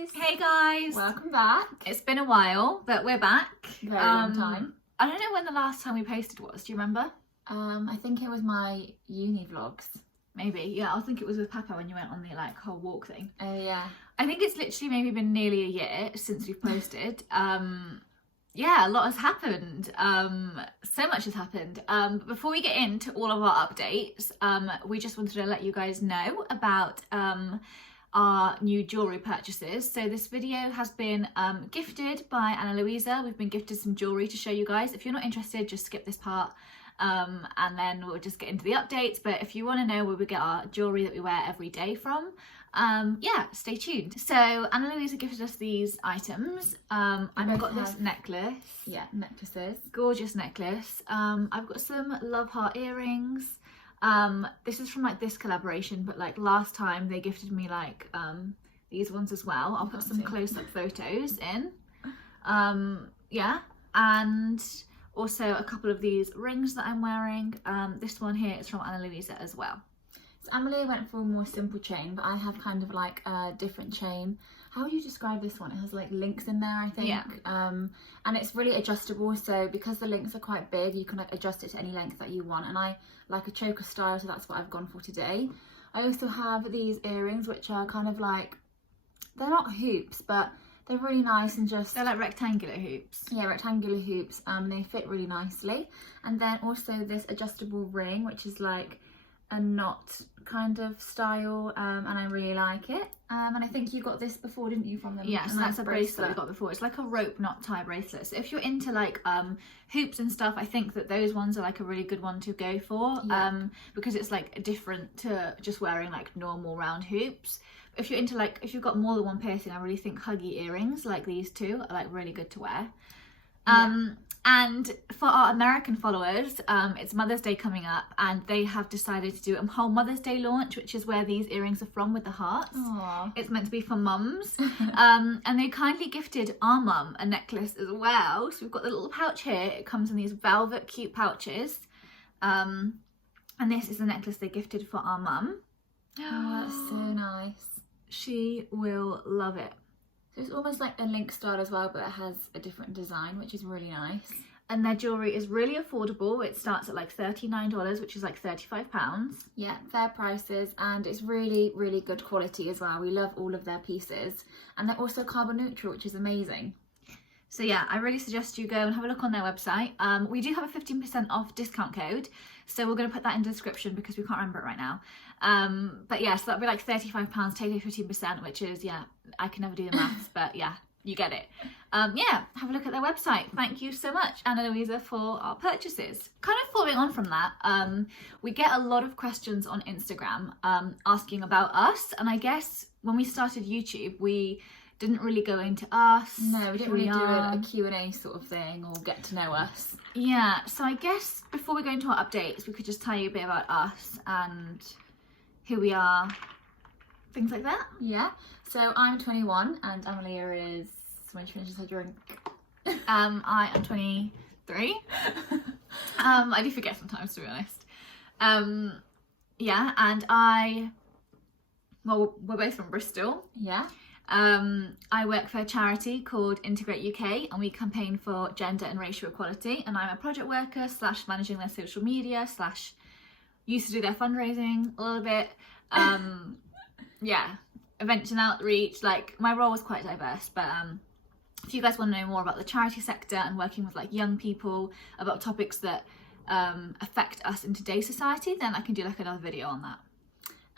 guys! Hey guys! Welcome back. It's been a while, but we're back. Very long time. I don't know when the last time we posted was. Do you remember? I think it was my uni vlogs. Maybe, yeah. I think it was with Papa when you went on the whole walk thing. Oh yeah. I think it's literally maybe been nearly a year since we've posted. Yeah, a lot has happened. So much has happened. But before we get into all of our updates, we just wanted to let you guys know about our new jewellery purchases. So this video has been gifted by Ana Luisa. We've been gifted some jewellery to show you guys. If you're not interested, just skip this part and then we'll just get into the updates. But if you want to know where we get our jewellery that we wear every day from, yeah, stay tuned. So Ana Luisa gifted us these items. I've got this necklace. Yeah, necklaces. Gorgeous necklace. I've got some love heart earrings. This is from this collaboration, but last time they gifted me these ones as well. I'll put some close-up photos in. Yeah, and also a couple of these rings that I'm wearing. This one here is from Ana Luisa as well. So Emily went for a more simple chain, but I have kind of a different chain. How would you describe this one? It has links in there, I think. Yeah. And it's really adjustable, so because the links are quite big, you can adjust it to any length that you want. And I like a choker style, so that's what I've gone for today. I also have these earrings, which are kind of they're not hoops, but they're really nice and just... They're rectangular hoops. Yeah, rectangular hoops. They fit really nicely. And then also this adjustable ring, which is a knot kind of style, and I really like it. And I think you got this before, didn't you, from them? Yes, that's a bracelet we got before. It's like a rope knot tie bracelet. So if you're into hoops and stuff, I think that those ones are a really good one to go for. Yeah. Because it's different to just wearing normal round hoops. If you're into if you've got more than one piercing, I really think huggy earrings like these two are really good to wear. Yeah. And for our American followers, it's Mother's Day coming up, and they have decided to do a whole Mother's Day launch, which is where these earrings are from with the hearts. Aww. It's meant to be for mums. And they kindly gifted our mum a necklace as well. So we've got the little pouch here. It comes in these velvet cute pouches. And this is the necklace they gifted for our mum. Oh, that's so nice. She will love it. So it's almost like a link style as well, but it has a different design, which is really nice. And their jewellery is really affordable. It starts at $39, which is £35. Yeah, fair prices, and it's really, really good quality as well. We love all of their pieces. And they're also carbon neutral, which is amazing. So yeah, I really suggest you go and have a look on their website. We do have a 15% off discount code, so we're going to put that in the description because we can't remember it right now. But yeah, so that'll be £35, take a 15%, which is, yeah, I can never do the maths, but yeah, you get it. Yeah, have a look at their website. Thank you so much, Ana Luisa, for our purchases. Kind of following on from that, we get a lot of questions on Instagram asking about us, and I guess when we started YouTube, we didn't really go into us. No, we didn't really do a Q&A sort of thing or get to know us. Yeah, so I guess before we go into our updates, we could just tell you a bit about us and who we are, things like that. Yeah, so I'm 21 and Amelia is, when she finishes her drink. I am 23. I do forget sometimes, to be honest. Yeah, and well, we're both from Bristol. Yeah. I work for a charity called Integrate UK, and we campaign for gender and racial equality, and I'm a project worker / managing their social media / used to do their fundraising a little bit. Yeah, events and outreach, my role was quite diverse, but if you guys want to know more about the charity sector and working with young people about topics that affect us in today's society, then I can do another video on that.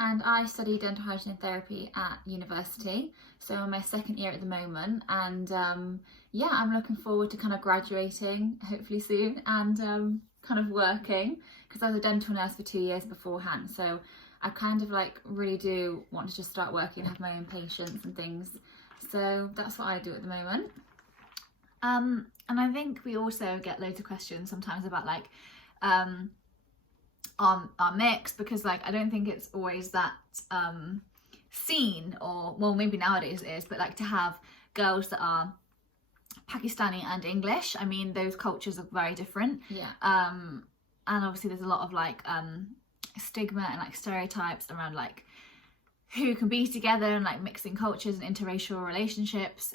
And I study dental hygiene and therapy at university, so I'm in my second year at the moment, and yeah, I'm looking forward to kind of graduating hopefully soon and kind of working, because I was a dental nurse for 2 years beforehand, so I kind of really do want to just start working, have my own patients and things, so that's what I do at the moment. And I think we also get loads of questions sometimes about our mix, because I don't think it's always that seen, or well, maybe nowadays it is, but to have girls that are Pakistani and English. I mean, those cultures are very different. Yeah. And obviously there's a lot of stigma and stereotypes around who can be together and like mixing cultures and interracial relationships.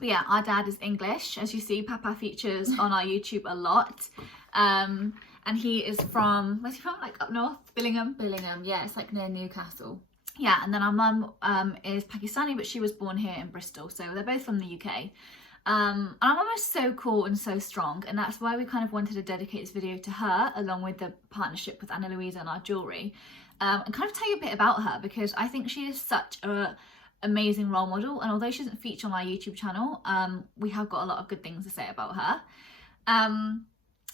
But yeah, our dad is English. As you see, Papa features on our YouTube a lot. And he is from, where's he from? Like up north, Billingham? Billingham, yeah, it's like near Newcastle. Yeah, and then our mum is Pakistani, but she was born here in Bristol. So they're both from the UK. And our mum is so cool and so strong. And that's why we kind of wanted to dedicate this video to her, along with the partnership with Ana Luisa and our jewellery. And kind of tell you a bit about her, because I think she is such a amazing role model, and although she doesn't feature on our YouTube channel, we have got a lot of good things to say about her.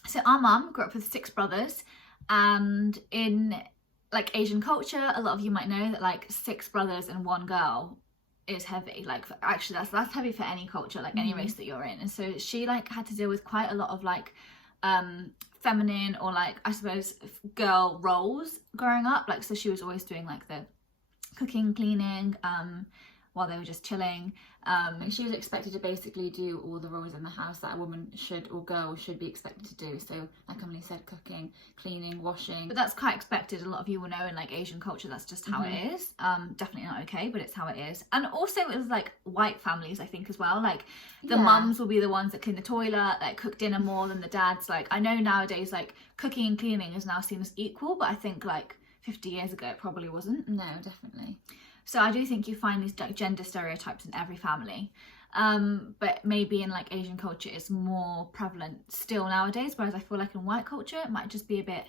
So our mum grew up with 6 brothers, and in like Asian culture, a lot of you might know that like 6 brothers and 1 girl is heavy. Like actually that's heavy for any culture, like any race that you're in. And so she like had to deal with quite a lot of like feminine, or like I suppose girl roles growing up. Like so she was always doing like the cooking, cleaning, while they were just chilling. And she was expected to basically do all the roles in the house that a woman should, or girl should be expected to do. So like Emily said, cooking, cleaning, washing. But that's quite expected. A lot of you will know in like Asian culture that's just how it is. Definitely not okay, but it's how it is. And also it was like white families, I think, as well. Like the mums will be the ones that clean the toilet, like cook dinner more than the dads. Like I know nowadays like cooking and cleaning is now seen as equal, but I think like 50 years ago it probably wasn't. No, definitely. So I do think you find these like gender stereotypes in every family, but maybe in like Asian culture it's more prevalent still nowadays, whereas I feel like in white culture it might just be a bit,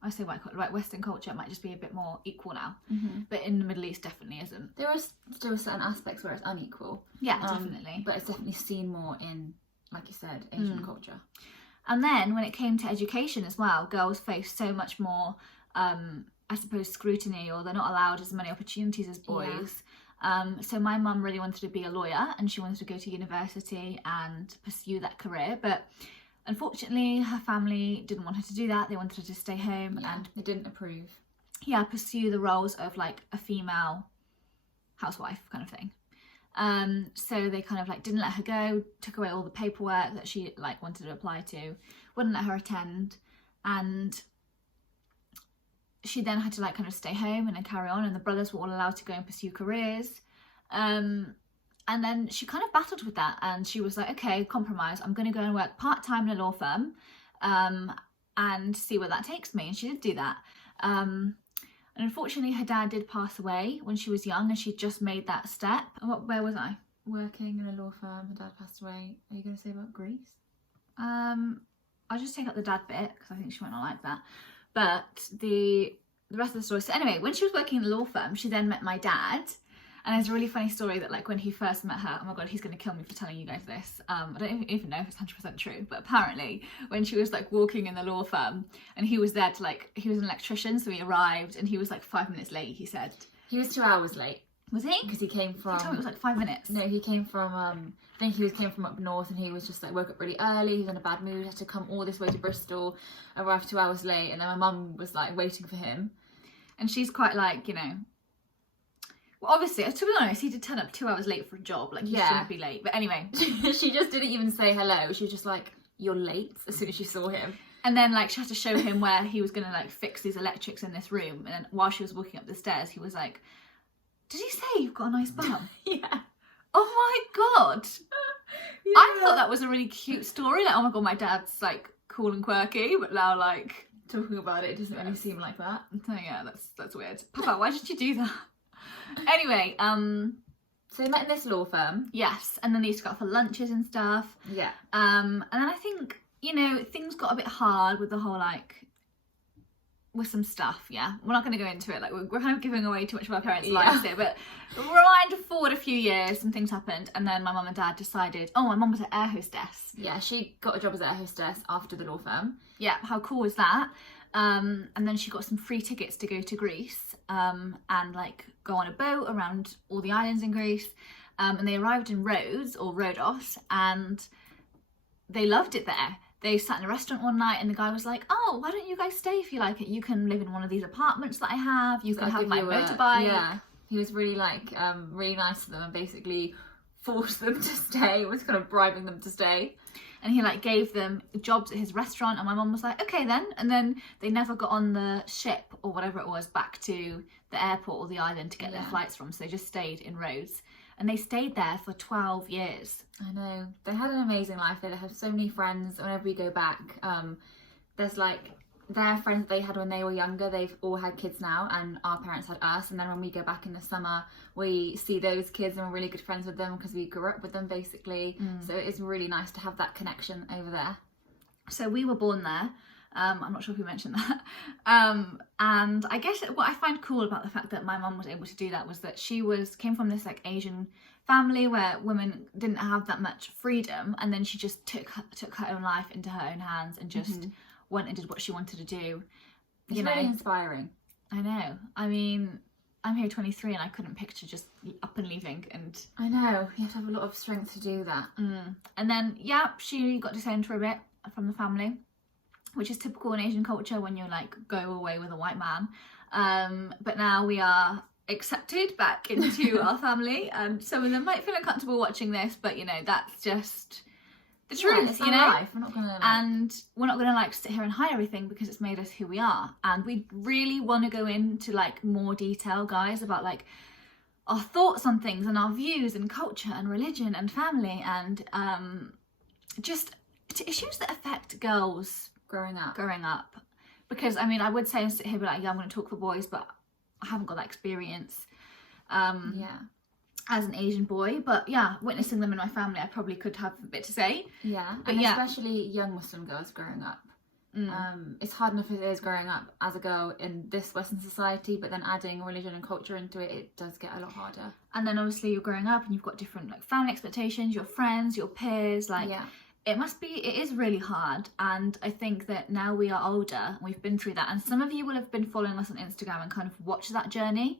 I say white culture, like Western culture, it might just be a bit more equal now. But in the Middle East definitely isn't. There are still certain aspects where it's unequal. Yeah, definitely. But it's definitely seen more in, like you said, Asian culture. And then when it came to education as well, girls faced so much more I suppose scrutiny, or they're not allowed as many opportunities as boys. So my mum really wanted to be a lawyer, and she wanted to go to university and pursue that career, but unfortunately her family didn't want her to do that. They wanted her to stay home and they didn't approve. Pursue the roles of like a female housewife kind of thing. So they kind of like didn't let her go, took away all the paperwork that she like wanted to apply to, wouldn't let her attend, and she then had to like kind of stay home and then carry on, and the brothers were all allowed to go and pursue careers. And then she kind of battled with that, and she was like, okay, compromise, I'm going to go and work part-time in a law firm and see where that takes me. And she did do that. And unfortunately her dad did pass away when she was young, and she just made that step. Where was I? Working in a law firm, her dad passed away. Are you going to say about Greece? I'll just take out the dad bit because I think she might not like that. But the rest of the story. So anyway, when she was working in the law firm, she then met my dad. And it's a really funny story that like when he first met her, oh my god, he's going to kill me for telling you guys this. I don't even know if it's 100% true, but apparently when she was like walking in the law firm, and he was there to like, he was an electrician, so he arrived and he was like 5 minutes late, he said. He was 2 hours late. Was he? Because he came from... He told me it was like 5 minutes. No, he came from, I think he came from up north, and he was just like, woke up really early, he was in a bad mood, had to come all this way to Bristol, arrived 2 hours late, and then my mum was like waiting for him. And she's quite like, you know, well obviously, to be honest, he did turn up 2 hours late for a job, like he shouldn't be late, but anyway. She just didn't even say hello, she was just like, you're late, as soon as she saw him. And then like she had to show him where he was going to like fix these electrics in this room, and then while she was walking up the stairs, he was like, did he say you've got a nice bum? Yeah. Oh my god. Yeah. I thought that was a really cute story. Like, oh my god, my dad's like cool and quirky, but now like talking about it, it doesn't really seem like that. Oh yeah, that's weird. Papa, why did you do that? Anyway, so they met in this law firm. Yes, and then they used to go out for lunches and stuff. Yeah. And then I think, you know, things got a bit hard with the whole like, with some stuff, yeah. We're not going to go into it, like we're kind of giving away too much of our parents' lives here, but rewind forward a few years, some things happened, and then my mum and dad decided, oh, my mum was an air hostess. Yeah, she got a job as an air hostess after the law firm. Yeah, how cool was that? And then she got some free tickets to go to Greece and like go on a boat around all the islands in Greece. And they arrived in Rhodes, or Rhodos, and they loved it there. They sat in a restaurant one night, and the guy was like, oh, why don't you guys stay if you like it? You can live in one of these apartments that I have. You can have my motorbike. Yeah, he was really like, really nice to them, and basically force them to stay, was kind of bribing them to stay. And he like gave them jobs at his restaurant, and my mum was like, okay then. And then they never got on the ship or whatever it was back to the airport or the island to get their flights from, so they just stayed in Rhodes. And they stayed there for 12 years. I know. They had an amazing life. They have so many friends. Whenever we go back, there's like their friends that they had when they were younger, they've all had kids now, and our parents had us. And then when we go back in the summer, we see those kids and we're really good friends with them because we grew up with them basically. So it's really nice to have that connection over there. So we were born there. I'm not sure if we mentioned that. And I guess what I find cool about the fact that my mum was able to do that was that she came from this like Asian family where women didn't have that much freedom, and then she just took her own life into her own hands and just went and did what she wanted to do. It's really inspiring. I know. I mean, I'm here 23 and I couldn't picture just up and leaving. And I know, you have to have a lot of strength to do that. And then she got disowned for a bit from the family, which is typical in Asian culture when you like go away with a white man. But now we are accepted back into our family. Some of them might feel uncomfortable watching this, but you know, that's just the truth, you know. Life. We're not gonna and we're not gonna like sit here and hide everything because it's made us who we are. And we really want to go into like more detail, guys, about like our thoughts on things and our views and culture and religion and family and just issues that affect girls growing up. Because I mean, I would say and sit here and be like, yeah, I'm going to talk for boys, but I haven't got that experience as an Asian boy. But yeah, witnessing them in my family, I probably could have a bit to say. But especially young Muslim girls growing up. It's hard enough as it is growing up as a girl in this Western society, but then adding religion and culture into it, it does get a lot harder. And then obviously you're growing up and you've got different like family expectations, your friends, your peers, like it is really hard. And I think that now we are older and we've been through that, and some of you will have been following us on Instagram and kind of watched that journey.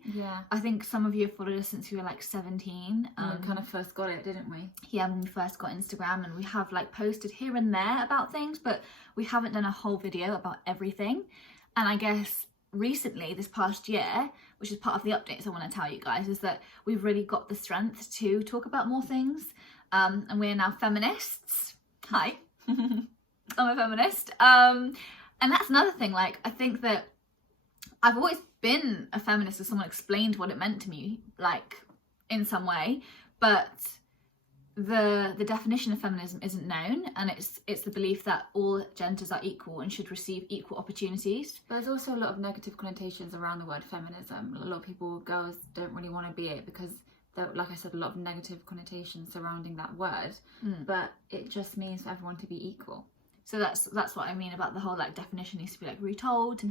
I think some of you have followed us since we were like 17. We kind of first got it, didn't we? Yeah, when we first got Instagram, and we have like posted here and there about things, but we haven't done a whole video about everything. And I guess recently, this past year, which is part of the updates I want to tell you guys, is that we've really got the strength to talk about more things. And we're now feminists. Hi, I'm a feminist. And that's another thing, like, I think that I've always been a feminist if someone explained what it meant to me, like, in some way, but the definition of feminism isn't known, and it's the belief that all genders are equal and should receive equal opportunities. But there's also a lot of negative connotations around the word feminism. A lot of people, girls, don't really want to be it because, like I said, a lot of negative connotations surrounding that word, but it just means for everyone to be equal. So that's what I mean about the whole like definition needs to be like retold,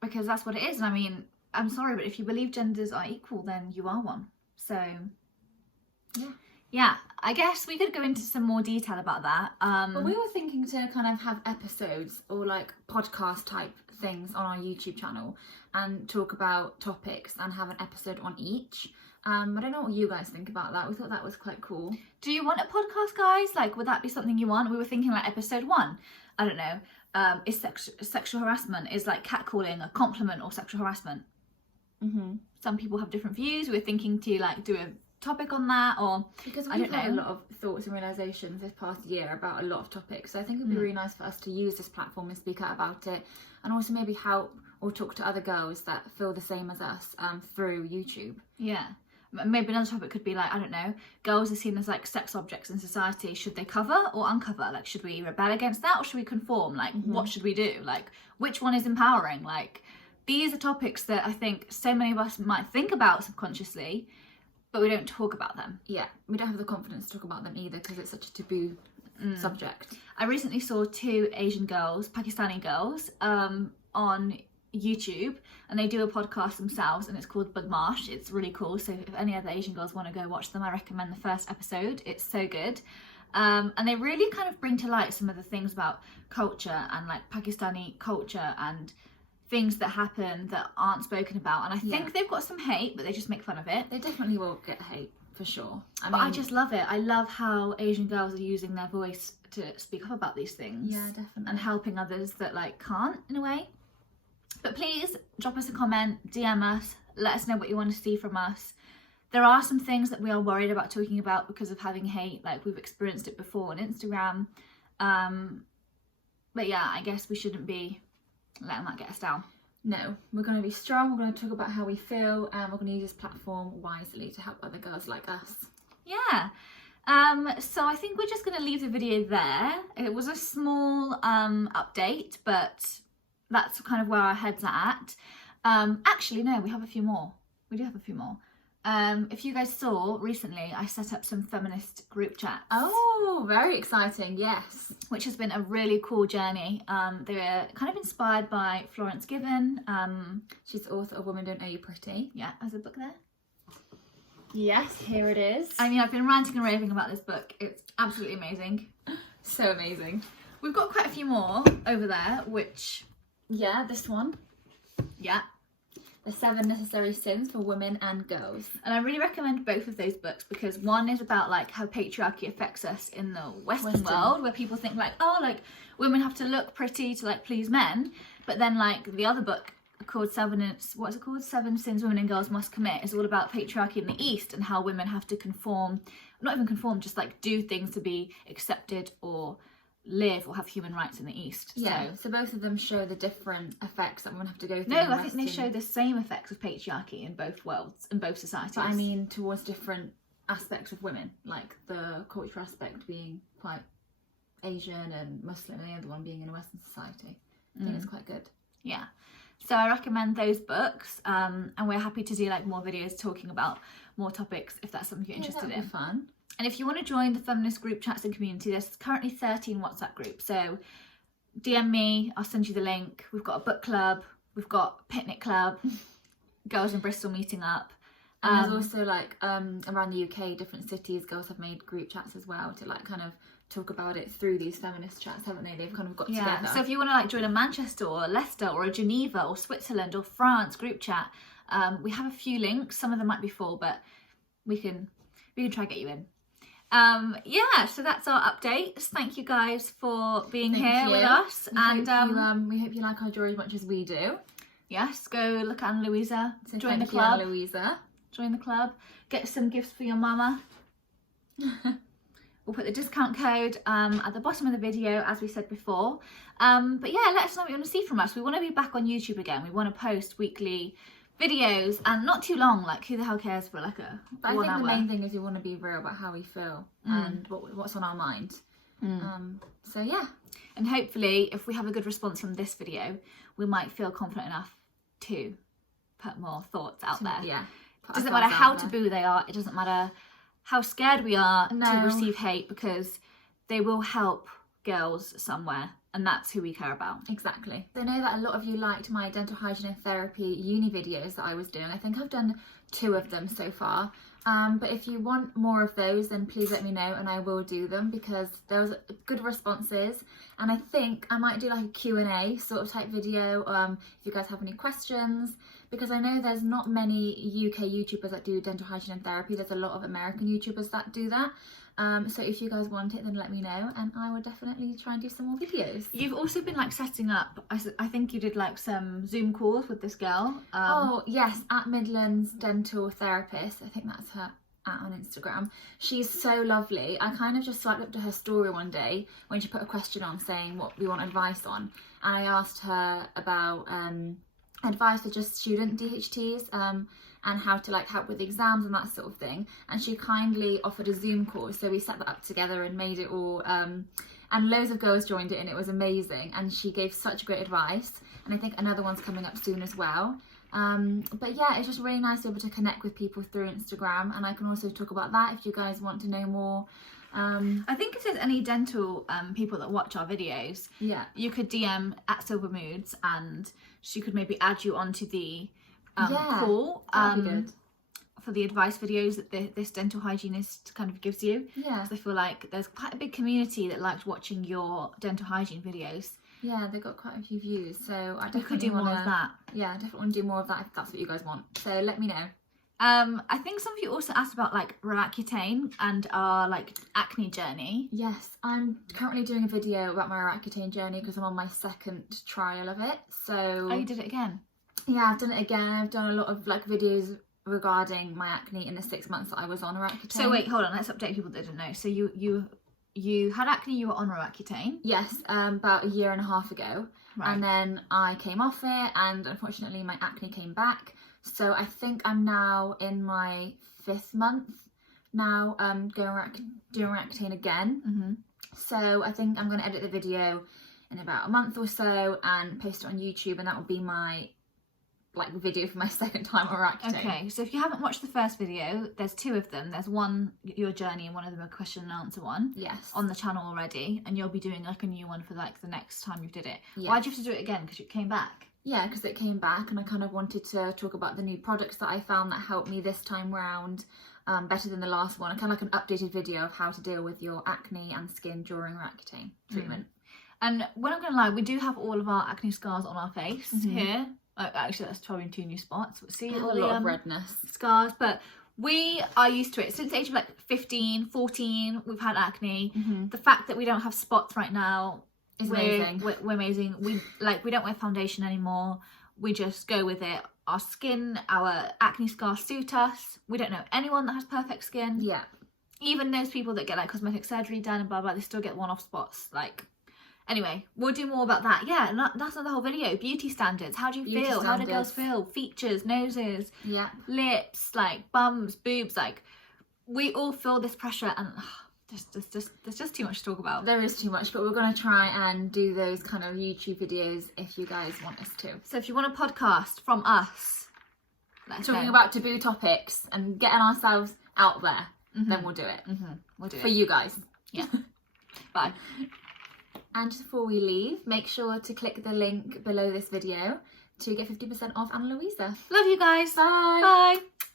because that's what it is. And I mean, I'm sorry, but if you believe genders are equal, then you are one. So yeah, I guess we could go into some more detail about that. But we were thinking to kind of have episodes or like podcast type things on our YouTube channel and talk about topics and have an episode on each. I don't know what you guys think about that. We thought that was quite cool. Do you want a podcast, guys? Like, would that be something you want? We were thinking like episode 1. I don't know. Is sexual harassment, is like catcalling a compliment or sexual harassment? Some people have different views. We were thinking to like do a topic on that, or because we've had a lot of thoughts and realizations this past year about a lot of topics, so I think it would be really nice for us to use this platform and speak out about it, and also maybe help or talk to other girls that feel the same as us through YouTube. Maybe another topic could be like, I don't know, girls are seen as like sex objects in society. Should they cover or uncover? Like, should we rebel against that or should we conform? Like, what should we do? Like, which one is empowering? Like, these are topics that I think so many of us might think about subconsciously, but we don't talk about them. We don't have the confidence to talk about them either because it's such a taboo subject. I recently saw 2 Asian girls, Pakistani girls, on YouTube, and they do a podcast themselves, and it's called Badmaash. It's really cool, so if any other Asian girls want to go watch them, I recommend the first episode. It's so good. And they really kind of bring to light some of the things about culture and like Pakistani culture and things that happen that aren't spoken about, and I think they've got some hate, but they just make fun of it. They definitely will get hate for sure. But I just love it. I love how Asian girls are using their voice to speak up about these things. Definitely. And helping others that like can't, in a way. But please drop us a comment, DM us, let us know what you want to see from us. There are some things that we are worried about talking about because of having hate, like we've experienced it before on Instagram. But yeah, I guess we shouldn't be letting that get us down. No, we're going to be strong, we're going to talk about how we feel, and we're going to use this platform wisely to help other girls like us. Yeah. So I think we're just going to leave the video there. It was a small update, but that's kind of where our heads are at. Actually, no, we have a few more. We do have a few more. If you guys saw recently, I set up some feminist group chats. Oh, very exciting, yes. Which has been a really cool journey. They're kind of inspired by Florence Given. She's the author of Women Don't Know You Pretty. Yeah, there's a book there. Yes, here it is. I mean, I've been ranting and raving about this book. It's absolutely amazing. So amazing. We've got quite a few more over there, which... Yeah, this one. Yeah. The 7 Necessary Sins for Women and Girls. And I really recommend both of those books because one is about like how patriarchy affects us in the Western world, where people think like, oh, like women have to look pretty to like please men. But then like the other book called Seven Sins Women and Girls Must Commit is all about patriarchy in the East and how women have to conform, not even conform, just like do things to be accepted or live or have human rights in the East. Yeah, so both of them show the different effects that women have to go through. No, I think they show the same effects of patriarchy in both worlds, in both societies. But I mean towards different aspects of women, like the cultural aspect being quite Asian and Muslim and the other one being in a Western society. I think it's quite good. Yeah. So I recommend those books, and we're happy to do like more videos talking about more topics if that's something you're interested in. That would be fun. And if you want to join the feminist group chats and community, there's currently 13 WhatsApp groups. So DM me, I'll send you the link. We've got a book club, we've got a picnic club, girls in Bristol meeting up. And there's also like around the UK, different cities, girls have made group chats as well to like kind of talk about it through these feminist chats, haven't they? They've kind of got together. So if you want to like join a Manchester or a Leicester or a Geneva or Switzerland or France group chat, we have a few links. Some of them might be full, but we can try to get you in. Yeah, so that's our updates. Thank you guys for being here with us, we hope you like our jewelry as much as we do. Yes, go look at Ana Luisa, So join the club. Ana Luisa. Join the club, get some gifts for your mama. We'll put the discount code at the bottom of the video, as we said before. But yeah, let us know what you want to see from us. We want to be back on YouTube again. We want to post weekly videos and not too long. Like, who the hell cares for like a But I 1 think hour? the main thing is we want to be real about how we feel and what's on our mind. So yeah. And hopefully, if we have a good response from this video, we might feel confident enough to put more thoughts out there. Yeah. It doesn't matter how taboo they are. It doesn't matter how scared we are to receive hate, because they will help girls somewhere, and that's who we care about. Exactly. I know that a lot of you liked my dental hygiene and therapy uni videos that I was doing. I think I've done 2 of them so far. But if you want more of those, then please let me know and I will do them, because there was good responses. And I think I might do like a Q&A sort of type video if you guys have any questions, because I know there's not many UK YouTubers that do dental hygiene and therapy. There's a lot of American YouTubers that do that. So if you guys want it, then let me know and I will definitely try and do some more videos. You've also been like setting up, I think you did like some Zoom calls with this girl. Oh yes, at Midlands Dental Therapist. I think that's her on Instagram. She's so lovely. I kind of just swiped up to her story one day when she put a question on saying what we want advice on, and I asked her about advice for just student DHTs and how to like help with exams and that sort of thing, and she kindly offered a Zoom call, so we set that up together and made it all and loads of girls joined it and it was amazing, and she gave such great advice, and I think another one's coming up soon as well. But yeah, it's just really nice to be able to connect with people through Instagram, and I can also talk about that if you guys want to know more. I think if there's any dental people that watch our videos, yeah, you could DM at Silver Moods and she could maybe add you onto the call for the advice videos that this dental hygienist kind of gives you. Yeah, because I feel like there's quite a big community that likes watching your dental hygiene videos. Yeah, they got quite a few views, so I definitely could do more of that. Yeah, I definitely want to do more of that if that's what you guys want. So let me know. I think some of you also asked about like Roaccutane and our like acne journey. Yes, I'm currently doing a video about my Roaccutane journey because I'm on my 2nd trial of it. So oh, you did it again? Yeah, I've done it again. I've done a lot of like videos regarding my acne in the 6 months that I was on Roaccutane. So wait, hold on, let's update people that didn't know. So you had acne, you were on Roaccutane? Yes, about a year and a half ago. Right. And then I came off it, and unfortunately my acne came back. So I think I'm now in my 5th month now, doing Roaccutane again. Mm-hmm. So I think I'm going to edit the video in about a month or so and post it on YouTube, and that will be my video for my 2nd time on Roaccutane. Okay, so if you haven't watched the first video, there's 2 of them. There's one, your journey, and one of them a question and answer one. Yes. On the channel already, and you'll be doing like a new one for like the next time you did it. Yes. Why'd you have to do it again? Because it came back? Yeah, because it came back, and I kind of wanted to talk about the new products that I found that helped me this time round, better than the last one. Kind of like an updated video of how to deal with your acne and skin during Roaccutane treatment. And when I'm gonna lie, we do have all of our acne scars on our face here. Actually, that's probably 2 new spots. See all A the lot of redness. scars, but we are used to it. Since the age of like 15, 14, we've had acne. The fact that we don't have spots right now is amazing. We're amazing. We don't wear foundation anymore. We just go with it. Our skin, our acne scars suit us. We don't know anyone that has perfect skin. Yeah. Even those people that get like cosmetic surgery done and blah blah, they still get one-off spots. Like, anyway, we'll do more about that. Yeah, and that's not the whole video. Beauty standards. How do you feel? How do girls feel? Features, noses, yeah, lips, like bums, boobs. Like, we all feel this pressure, and there's just too much to talk about. There is too much, but we're going to try and do those kind of YouTube videos if you guys want us to. So if you want a podcast from us, talking about taboo topics and getting ourselves out there, then we'll do it. We'll do it for you guys. Yeah. Bye. And just before we leave, make sure to click the link below this video to get 50% off Ana Luisa. Love you guys. Bye. Bye.